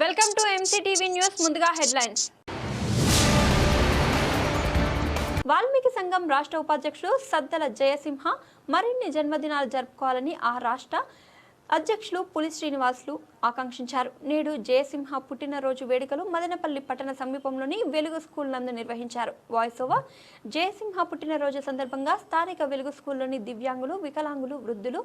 Welcome to MCTV news. ముందుగా headlines. Valmiki సంఘం రాష్ట్ర ఉపాధ్యక్షుడు సద్దల జయసింహ మరిన్ని జన్మదినాలు జరుపుకోవాలని ఆ రాష్ట్ర అధ్యక్షులు పులి శ్రీనివాసులు ఆకాంక్షించారు. నేడు జయసింహ పుట్టినరోజు వేడుకలు మదనపల్లి పట్టణ సమీపంలోని వెలుగు స్కూల్ నందు నిర్వహించారు. Voice over. జయసింహ పుట్టినరోజు సందర్భంగా స్థానిక వెలుగు స్కూల్లోని దివ్యాంగులు, వికలాంగులు, వృద్ధులు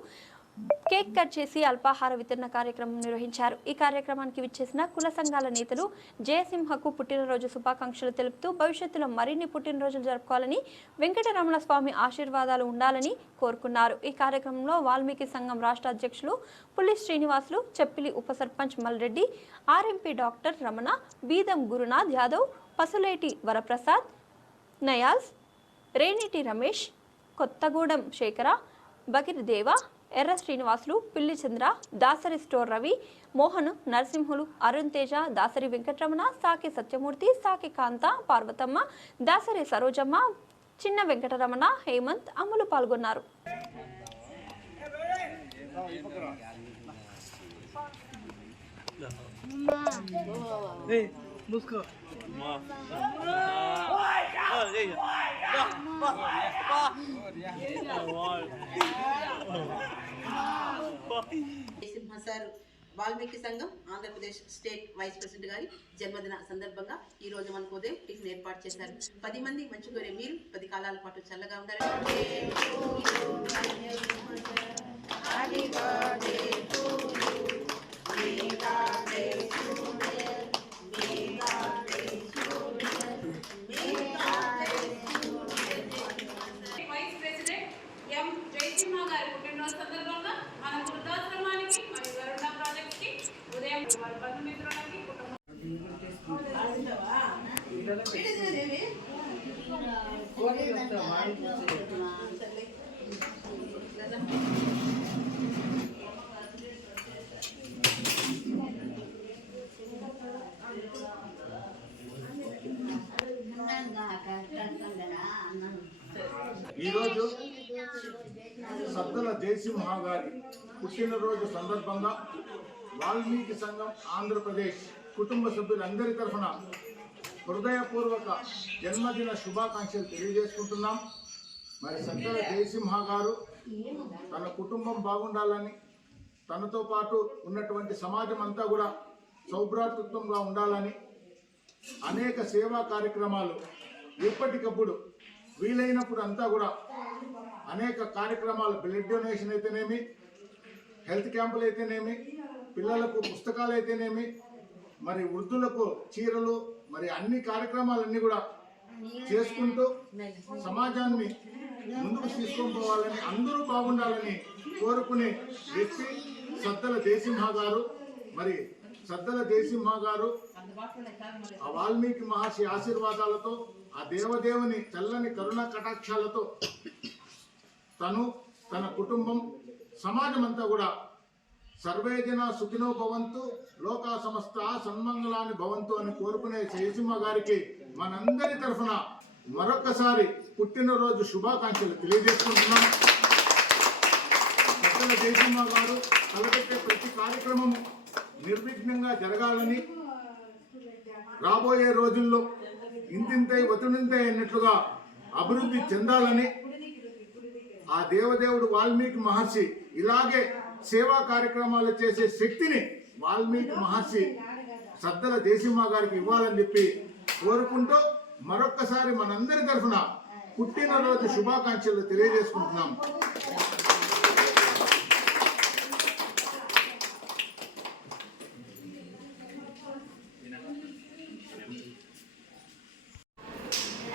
కేక్ కట్ చేసి అల్పాహార వితరణ కార్యక్రమం నిర్వహించారు. ఈ కార్యక్రమానికి విచ్చేసిన కుల సంఘాల నేతలు జయసింహకు పుట్టినరోజు శుభాకాంక్షలు తెలుపుతూ భవిష్యత్తులో మరిన్ని పుట్టినరోజులు జరుపుకోవాలని, వెంకటరమణ స్వామి ఆశీర్వాదాలు ఉండాలని కోరుకున్నారు. ఈ కార్యక్రమంలో వాల్మీకి సంఘం రాష్ట్ర అధ్యక్షులు పులి శ్రీనివాసులు, చెప్పిలి ఉప సర్పంచ్ మల్రెడ్డి, ఆర్ఎంపీ డాక్టర్ రమణ, బీదం గురునాథ్ యాదవ్, పసులేటి వరప్రసాద్, నయాజ్, రేణిటి రమేష్, కొత్తగూడెం శేఖర, బకిర్ దేవ, ఎర్ర శ్రీనివాసులు, పిల్లి చంద్ర, దాసరి స్టోర్ రవి, మోహన్, నరసింహులు, అరుణ్ తేజ, దాసరి వెంకటరమణ, సాకి సత్యమూర్తి, సాకి కాంత, పార్వతమ్మ, దాసరి సరోజమ్మ, చిన్న వెంకటరమణ, హేమంత్, అమ్ములు పాల్గొన్నారు. జయసింహ సార్ వాల్మీకి సంఘం ఆంధ్రప్రదేశ్ స్టేట్ వైస్ ప్రెసిడెంట్ గారి జన్మదిన సందర్భంగా ఈ రోజు మనకు ఉదయం టిఫిన్ ఏర్పాటు చేశారు. 10 మంది మంచి కోరే మీరు 10 కాలాల పాటు చల్లగా ఉండాలని. వైస్ ప్రెసిడెంట్ ఎం జయసింహ గారి పుట్టినరోజు సందర్భంగా మన వృద్ధాశ్రమానికి మరియు గరుడ ప్రాజెక్ట్ కి ఉదయం వారి బంధుమిత్రులకి ఈరోజు సద్దల జయసింహ గారి పుట్టినరోజు సందర్భంగా వాల్మీకి సంఘం ఆంధ్రప్రదేశ్ కుటుంబ సభ్యులందరి తరఫున హృదయపూర్వక జన్మదిన శుభాకాంక్షలు తెలియజేసుకుంటున్నాం. మరి సద్దల జయసింహ గారు తన కుటుంబం బాగుండాలని, తనతో పాటు ఉన్నటువంటి సమాజం అంతా కూడా సౌభ్రాతృత్వంగా ఉండాలని అనేక సేవా కార్యక్రమాలు ఎప్పటికప్పుడు వీలైనప్పుడు అంతా కూడా అనేక కార్యక్రమాలు, బ్లడ్ డొనేషన్ అయితేనేమి, హెల్త్ క్యాంపులు అయితేనేమి, పిల్లలకు పుస్తకాలు అయితేనేమి, మరి వృద్ధులకు చీరలు, మరి అన్ని కార్యక్రమాలన్నీ కూడా చేసుకుంటూ సమాజాన్ని ముందుకు తీసుకొని పోవాలని, అందరూ బాగుండాలని కోరుకునే వ్యక్తి సద్దల జయసింహ గారు. మరి సద్దల జయసింహ గారు ఆ వాల్మీకి మహర్షి ఆశీర్వాదాలతో, ఆ దేవదేవుని చల్లని కరుణ కటాక్షాలతో తను, తన కుటుంబం, సమాజం అంతా కూడా సర్వే జన సుఖినో భవంతు, లోకా సమస్త సన్మంగళాన్ని భవంతు అని కోరుకునే జయసింహ గారికి మనందరి తరఫున మరొకసారి పుట్టినరోజు శుభాకాంక్షలు తెలియజేసుకుంటున్నాం. సద్దల జయసింహ గారు తలపెట్టే ప్రతి కార్యక్రమం నిర్విఘ్నంగా జరగాలని, రాబోయే రోజుల్లో ఇంతింతై వతునింతై అన్నట్లుగా అభివృద్ధి చెందాలని, ఆ దేవదేవుడు వాల్మీకి మహర్షి ఇలాగే సేవా కార్యక్రమాలు చేసే శక్తిని వాల్మీకి మహర్షి సద్దల జయసింహ గారికి ఇవ్వాలని చెప్పి కోరుకుంటూ మరొక్కసారి మనందరి తరఫున పుట్టినరోజు శుభాకాంక్షలు తెలియజేసుకుంటున్నాం.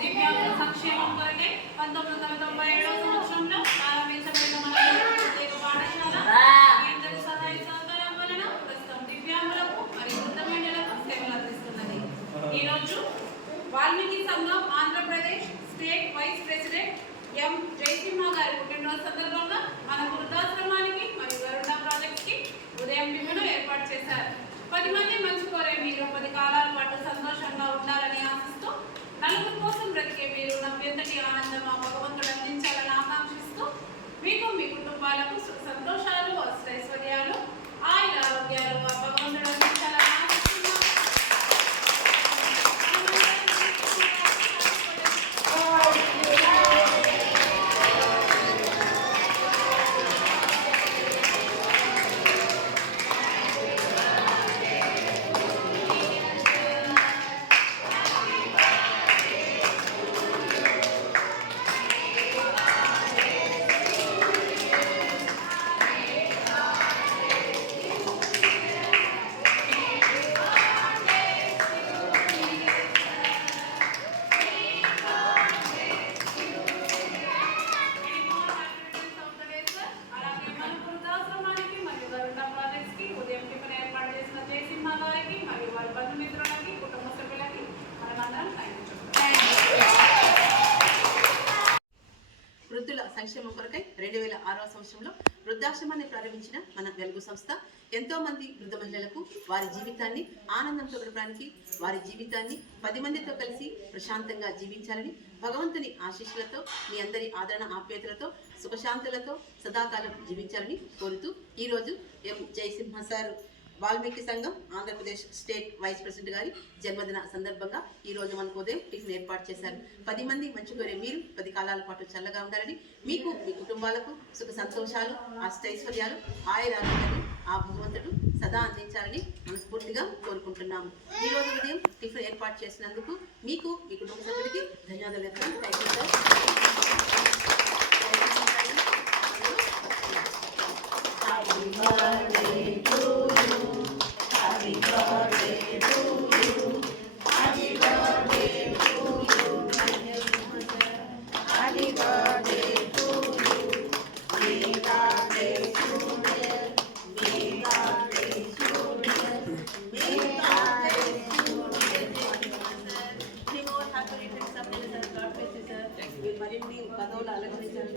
దివ్యాంగుల సంక్షేమం కొరకే 1997వ సంవత్సరంలో ప్రారంభించబడిన మన ప్రత్యేక పాఠశాల అందరి సహాయ సహకారం వలన ప్రస్తుతం దివ్యాంగులకు మరియు వృద్ధ మహిళలకు సేవలు అందిస్తున్నది. ఈరోజు వాల్మీకి సంఘం Andhra Pradesh state vice president M Jayasimha గారి పుట్టినరోజు సందర్భంగా మన వృద్ధాశ్రమానికి మరియు గరుడ ప్రాజెక్ట్ కి ఉదయం టిఫిన్ ఏర్పాటు చేశారు. 10 మంది మంచి కోరే మీరు 10 కాలాల పాటు సంతోషంగా ఉండాలని ఆశిస్తూ, నలుగురి కోసం బ్రతికే మీరు నాకు ఎంతటి ఆనందం ఆ భగవంతుడు అందించాలని ఆకాంక్షిస్తూ, మీకు మీ కుటుంబాలకు సంతోషాలు, ఐశ్వర్యాలు, ఆయుర ఆరోగ్యాలు ఆ భగవంతుడు అందించాలని ఆశిస్తున్నాను. సంక్షేమం కొరకై 2006వ సంవత్సరంలో వృద్ధాశ్రమాన్ని ప్రారంభించిన మన వెలుగు సంస్థ ఎంతో మంది వృద్ధ మహిళలకు వారి జీవితాన్ని ఆనందంతో గడపడానికి, వారి జీవితాన్ని 10 మందితో కలిసి ప్రశాంతంగా జీవించాలని భగవంతుని ఆశీస్సులతో మీ అందరి ఆదరణ ఆప్యాయతలతో సుఖశాంతులతో సదాకాలం జీవించాలని కోరుతూ ఈరోజు ఎం జయసింహ సార్ వాల్మీకి సంఘం ఆంధ్రప్రదేశ్ స్టేట్ వైస్ ప్రెసిడెంట్ గారి జన్మదిన సందర్భంగా ఈ రోజు మనకు ఉదయం టిఫిన్ ఏర్పాటు చేశారు. 10 మంది మంచి కోరే మీరు 10 కాలాల పాటు చల్లగా ఉండాలని, మీకు మీ కుటుంబాలకు సుఖ సంతోషాలు, అష్టైశ్వర్యాలు, ఆయురారోగ్యాలు ఆ భగవంతుడు సదా అందించాలని మనస్ఫూర్తిగా కోరుకుంటున్నాము. ఈ రోజు ఉదయం టిఫిన్ ఏర్పాటు చేసినందుకు మీకు మీ కుటుంబ సభ్యులకి ధన్యవాదాలు చెప్తాను. Thank you sir. Happy birthday to you. Happy birthday to you. Happy birthday to you. Happy birthday to you. May God bless you, dear. May God bless you, dear. May God bless you, dear. Many more happy returns of the day, sir. God bless you, sir. మీరు మరిన్ని పదవులు అలంకరించారు.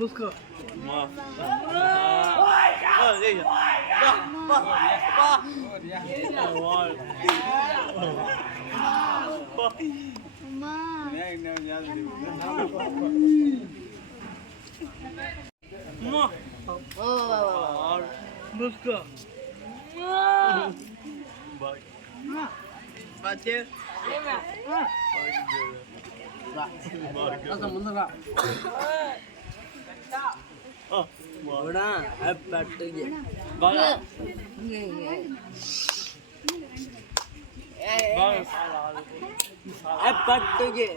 Busco. Busco. Baca. ముందుగా పట్టుకి పట్టుకి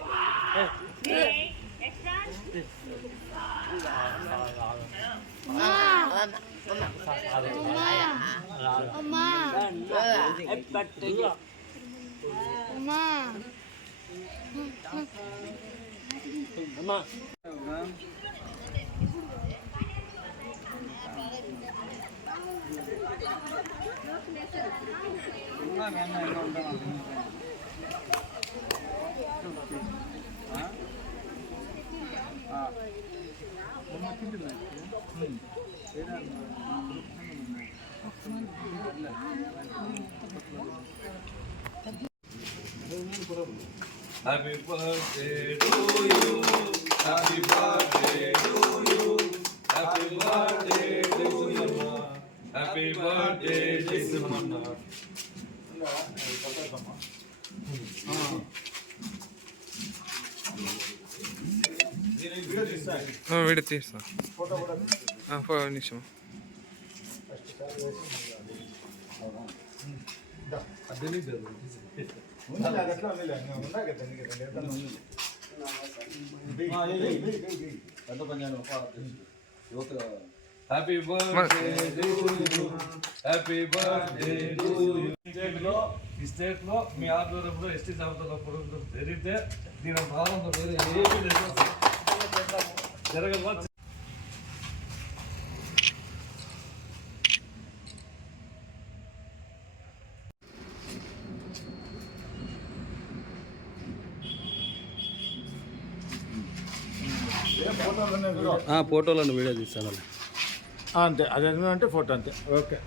పట్టుకి అమ్మా Happy birthday to you. Happy birthday to you. Happy birthday to you. Happy birthday to you. Video తీస్తా నిమిషం happy birthday to you happy birthday to you ఈ state లో మీ ఆధ్వర్యంలో ఎస్టీ జాబితాలో జరిగితే దీని ప్రారంభం జరగదు. ఫోటోలను వీడియో తీస్తాను అంతే, అది అంటే ఫోటో అంతే. ఓకే.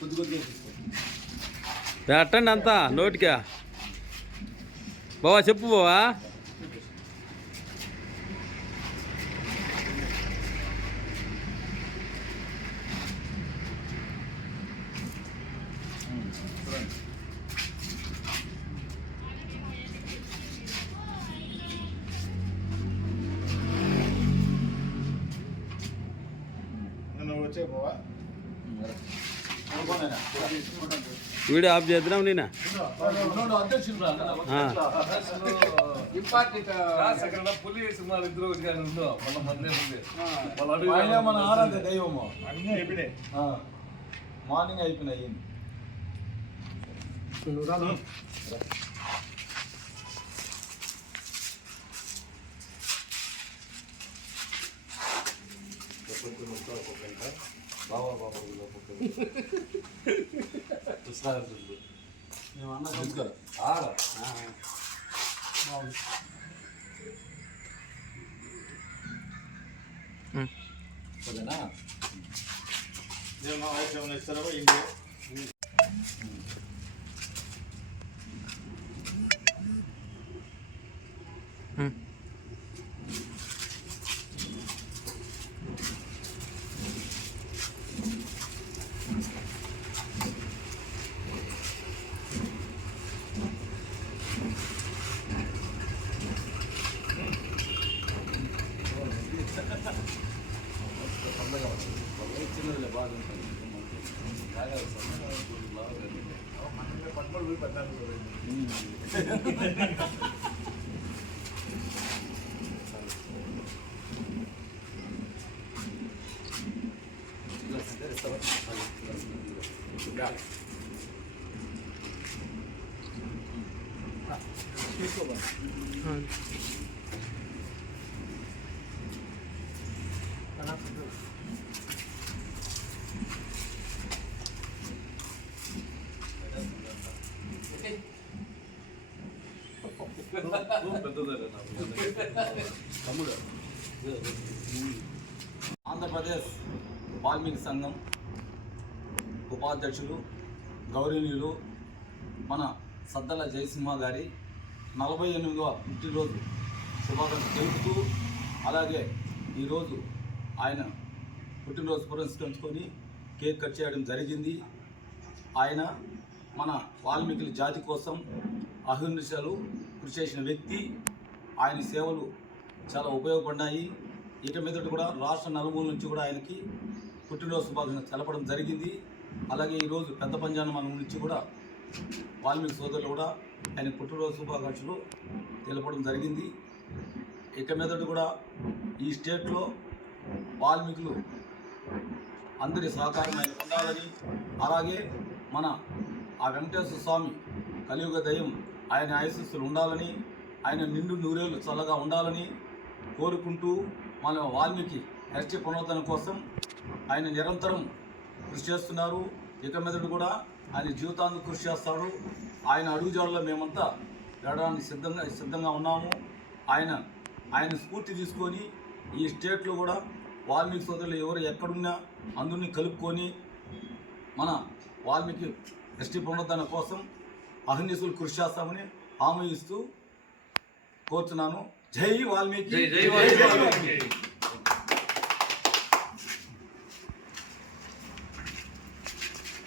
పెట్టండి అంతా నోటికా బావా చెప్పు బావా నువ్వు వచ్చే పోవా వీడియో ఆఫ్ చేద్దాం నేనా పోలీసు మా ఇద్దరు ఉందో వాళ్ళ మధ్య మన ఆరాధ్య దైవము అన్నీ అయిపోయినాయి మార్నింగ్ అయిపోయినాయి ఏమో ఏమైనా ఇస్తారా ఇండియా ఆంధ్రప్రదేశ్ వాల్మీకి సంఘం ఉపాధ్యక్షులు గౌరవనీయులు మన సద్దల జయసింహ గారి 48వ పుట్టినరోజు శుభాకాంక్షలు తెలుపుతూ, అలాగే ఈరోజు ఆయన పుట్టినరోజు పురస్కరించుకొని కేక్ కట్ చేయడం జరిగింది. ఆయన మన వాల్మీకుల జాతి కోసం అహర్నిశలు కృషి చేసిన వ్యక్తి. ఆయన సేవలు చాలా ఉపయోగపడినాయి. ఇక మీదట కూడా రాష్ట్ర నలుమూల నుంచి కూడా ఆయనకి పుట్టినరోజు శుభాకాంక్షలు తెలపడం జరిగింది. అలాగే ఈరోజు పెద్ద పంజానం నుంచి కూడా వాల్మీకి సోదరులు కూడా ఆయన పుట్టినరోజు శుభాకాంక్షలు తెలపడం జరిగింది. ఇక మీదట కూడా ఈ స్టేట్లో వాల్మీకులు అందరి సహకారం ఆయన ఉండాలని, అలాగే మన ఆ వెంకటేశ్వర స్వామి కలియుగ దయం ఆయన ఆశీస్సులు ఉండాలని, ఆయన నిండు నూరేళ్ళు చల్లగా ఉండాలని కోరుకుంటూ మన వాల్మీకి ఎస్టీ పునరుద్ధరణ కోసం ఆయన నిరంతరం కృషి చేస్తున్నారు. ఇక మీదట కూడా ఆయన జీవితాంతం కృషి చేస్తాడు. ఆయన అడుగుజాడలో మేమంతా వెళ్ళడానికి సిద్ధంగా ఉన్నాము. ఆయన స్ఫూర్తి తీసుకొని ఈ స్టేట్లో కూడా వాల్మీకి సోదరులు ఎవరు ఎక్కడున్నా అందరినీ కలుపుకొని మన వాల్మీకి ఎస్టీ పునరుద్ధరణ కోసం అహర్నిశలు కృషి చేస్తామని హామీ ఇస్తూ కోరుతున్నాను. జై వాల్మీకి. జై వాల్మీకి.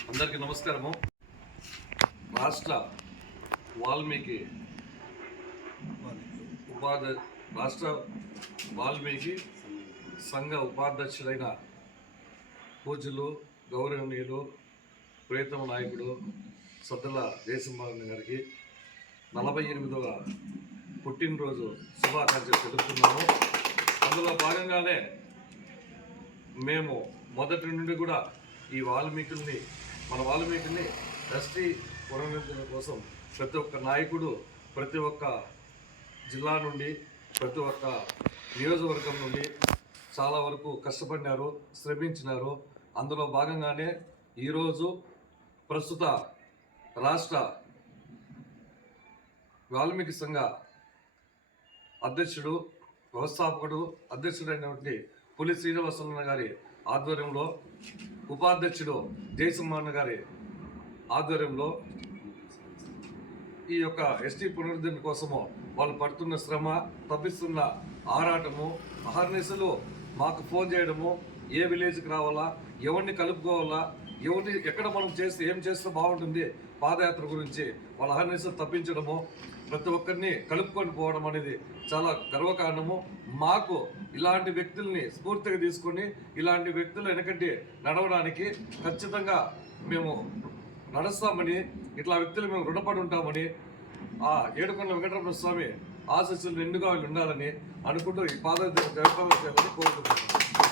అందరికీ నమస్కారము. రాష్ట్ర వాల్మీకి సంఘ ఉపాధ్యక్షుడైన పూజ్యులు గౌరవనీయులు ప్రియతమ నాయకుడు సద్దల జయసింహ గారికి 48వ పుట్టినరోజు శుభాకాంక్షలు తెలుపుతున్నాము. అందులో భాగంగానే మేము మొదటి నుండి కూడా ఈ మన వాల్మీకుల్ని ఎస్టీ పునరుద్ధరణ కోసం ప్రతి ఒక్క నాయకుడు ప్రతి ఒక్క జిల్లా నుండి ప్రతి ఒక్క నియోజకవర్గం నుండి చాలా వరకు కష్టపడినారు, శ్రమించినారు. అందులో భాగంగానే ఈరోజు ప్రస్తుత రాష్ట్ర వాల్మీకి సంఘ వ్యవస్థాపకుడు అధ్యక్షుడైనటువంటి పులి శ్రీనివాసన్న గారి ఆధ్వర్యంలో ఉపాధ్యక్షుడు జయసింహన్న గారి ఆధ్వర్యంలో ఈ యొక్క ఎస్టీ పునరుద్ధరణ కోసము వాళ్ళు పడుతున్న శ్రమ, తప్పిస్తున్న ఆరాటము, అహర్నిశలు మాకు ఫోన్ చేయడము, ఏ విలేజ్కి రావాలా, ఎవరిని కలుపుకోవాలా, ఎవరిని ఎక్కడ మనం చేస్తే ఏం చేస్తే బాగుంటుంది, పాదయాత్ర గురించి వాళ్ళ అహర్నిశలు తప్పించడము, ప్రతి ఒక్కరిని కలుపుకొని పోవడం అనేది చాలా గర్వకారణము. మాకు ఇలాంటి వ్యక్తుల్ని స్ఫూర్తిగా తీసుకొని ఇలాంటి వ్యక్తులు వెనకటి నడవడానికి ఖచ్చితంగా మేము నడుస్తామని, ఇట్లా వ్యక్తులు మేము రుణపడి ఉంటామని, ఆ ఏడుకొండ వెంకటరమణ స్వామి ఆశీస్సులు నిండుగా ఉండాలని అనుకుంటూ ఈ పాదయాత్ర జరపాలని కోరుకుంటున్నాను.